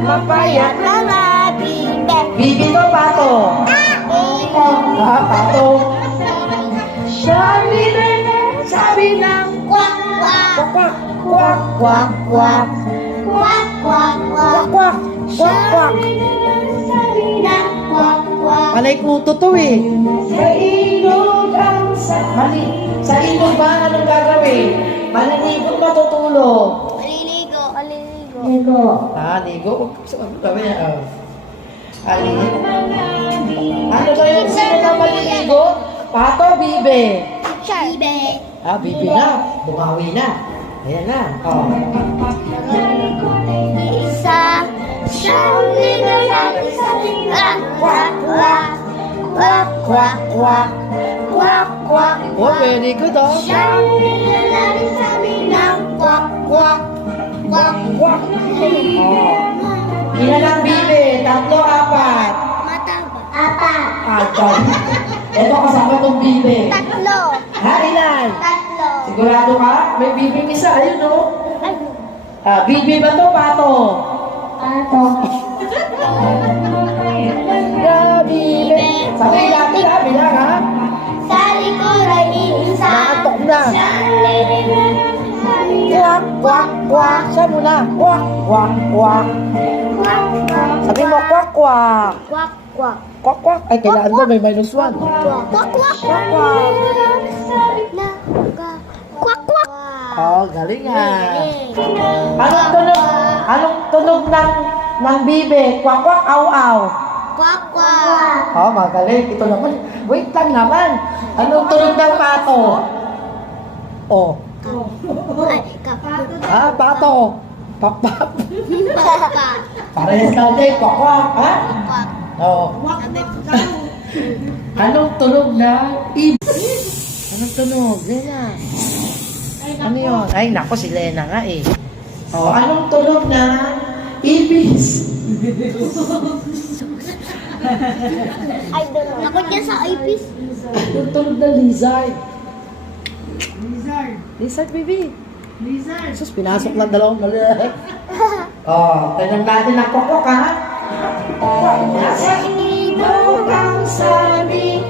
Mapayat Mga bibe. Bibi to, pato. Pato. Sabi ng Kwak, kwak. kwak, kwak, kwak, kwak. Kwak, kwak, kwak. Kwak, kwak, kwak. Sabi ng kwak, kwak. Malay kuto to eh. Sa ilog ang mali. Sa ilog ba anong gagawin? Maliligo matutulog. Maliligo. Maliligo. Ligo. Ligo. Ano gawin niya? Ligo. Ano ba yung sino na maliligo? Pato, bibe. Bibe. Bibe na. Bumawi na. Ayan na. Isa. Siyang nilalang sa kwak, kwak, kwak. Kwak, kwak, kwak. Kwak, kwak, Oh, kwak. very good oh. Siyang nilalang sa ng kwak, kwak. Kwak, Kwak. Ilan ang bibe? Tatlo, apat. Mataba. Apat. Apat. Ito kasama itong bibe. Tatlo. Ilan? Tatlo. Sigurado ka? May bibing isa. Ayun oh. Ay, Bibi ba to, pato? pato. Bibe. Sabi natin ha, bilang ha. Sa likod ay iisa. Nakatok na. Siyang nilalang sa Kwak, kwak, kwak. Siya muna. Kwak, kwak, kwak. kwak, kwak. Sabi mo, kwak, kwak. Kwak, kwak. Kwak, kwak. Ay, kailangan ko may minus one. Kwak, kwak, kwak. Kwak, kwak. Oh, galing ha. Anong tunog ng bibe? Kwak, kwak, aw, aw. Kwak, kwak. Oh, magaling. Ito naman. Wait lang naman. Anong tunog ng pato? Oh. Ay, kapag. Pato. Pak, pak. Kwak. Parehas natin. Kwak, kwak. Ha? Kwak. Oh. Anong tunog ng ibis? Anong tunog? Lena. Ano yun? Ay, nako, si Lena nga eh. Oh, anong tunog ng ibis? I don't know. Takot yan sa ipis. Yung tunog ng lizard. Lizard, baby. Lizard. Sus, pinasok lang dalawang mali. Oh, tanong natin ang kokok, ha? Nasa ilog ang sabi.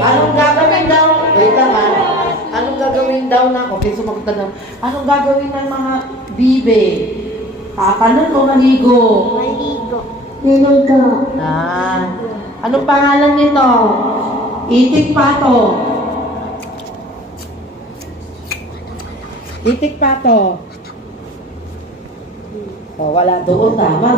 Anong gagawin daw? Wait lang, ha? Anong gagawin daw ng... Okay, sumagot na lang. Anong gagawin ng mga bibe? Kakanon o maligo? Maligo. Maligo. Anong pangalan nito? Itik pato. Itik pato. Oh, wala doon, tama.